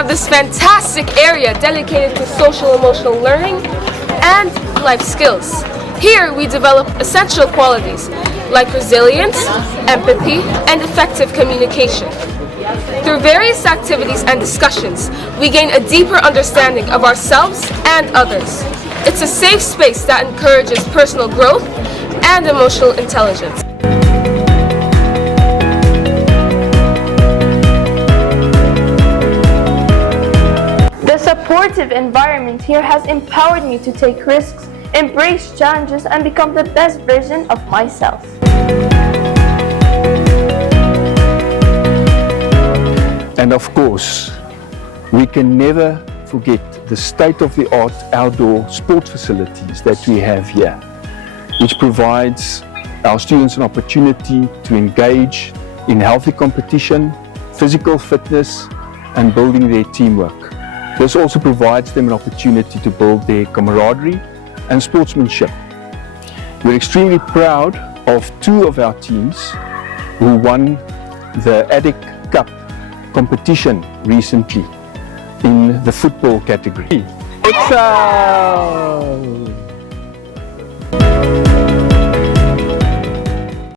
have this fantastic area dedicated to social emotional learning and life skills. Here we develop essential qualities like resilience, empathy, and effective communication. Through various activities and discussions, we gain a deeper understanding of ourselves and others. It's a safe space that encourages personal growth and emotional intelligence. The supportive environment here has empowered me to take risks, embrace challenges, and become the best version of myself. And of course, we can never forget the state-of-the-art outdoor sport facilities that we have here, which provides our students an opportunity to engage in healthy competition, physical fitness, and building their teamwork. This also provides them an opportunity to build their camaraderie and sportsmanship. We're extremely proud of two of our teams who won the ADIC Cup competition recently in the football category. It's